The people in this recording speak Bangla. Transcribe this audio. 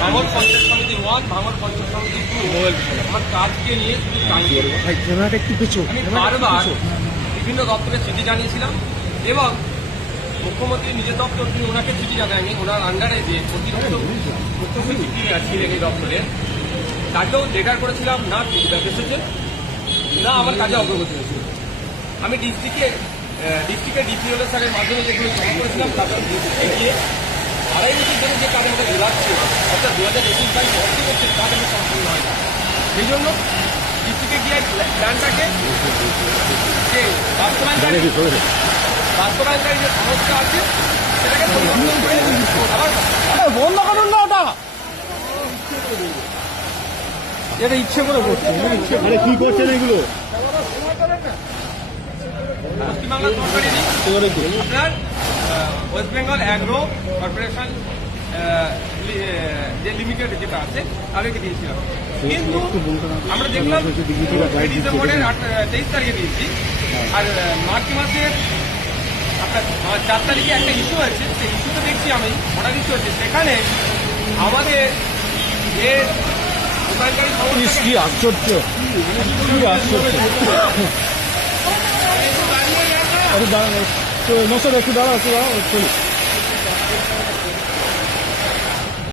ভাঙর পঞ্চায়েত সমিতি ওয়ান ভাঙর পঞ্চায়েত সমিতি টু। আমার কাজকে নিয়ে শুধু কাজ ক্যামেরাটা একটু পিছু আমি বারবার বিভিন্ন দপ্তরে চিঠি জানিয়েছিলাম এবং মুখ্যমন্ত্রী নিজের দপ্তর তিনি ওনাকে চিঠি জানায়নি ওনার আন্ডারে যে অতিরিক্ত মুখ্য সচিব তিনি ছিলেন এই দপ্তরে। তাকেও লেটার করেছিলাম না ফিডব্যাক এসেছে না আমার কাজে অগ্রগতি হয়েছে। আমি ডিস্ট্রিক্টে ডিস্ট্রিক্টের ডিপিওল স্যারের মাধ্যমে যেগুলো জমা করেছিলাম তারপর ডিস্ট্রিক্টে গিয়ে আড়াই বছর ধরে যে কাজ আমাদের ঘোরাচ্ছে অর্থাৎ দু হাজার একুশ বাইশ ভর্তি করছে কাজ আমি সম্পূর্ণ হয় না। সেই জন্য ডিস্ট্রিক্টে গিয়ে প্ল্যানটাকে যে বাস্তবায়নকারী বাস্তবায়নকারী যে সমস্যা আছে সেটাকে পরিবর্তন করে আবার বন্ধ করুন না ওটা। এটা ইচ্ছে করে করছে ইচ্ছে করে কি করছেন এগুলো? পশ্চিমবাংলা সরকারি আপনার ওয়েস্ট বেঙ্গল অ্যাগ্রো কর্পোরেশন যে লিমিটেড যেটা আছে তাদেরকে দিয়েছিলাম। কিন্তু আমরা দেখলাম ডিসেম্বরের তেইশ তারিখে দিয়েছি। আর মার্চ মাসের আপনার চার তারিখে একটা ইস্যু হয়েছে সেই ইস্যুতে দেখছি আমি অর্ডার ইস্যু হচ্ছে। সেখানে আমাদের যে কি আশ্চর্য কি আশ্চর্য। আরে দাঁড়ান নসর একটু চলুন।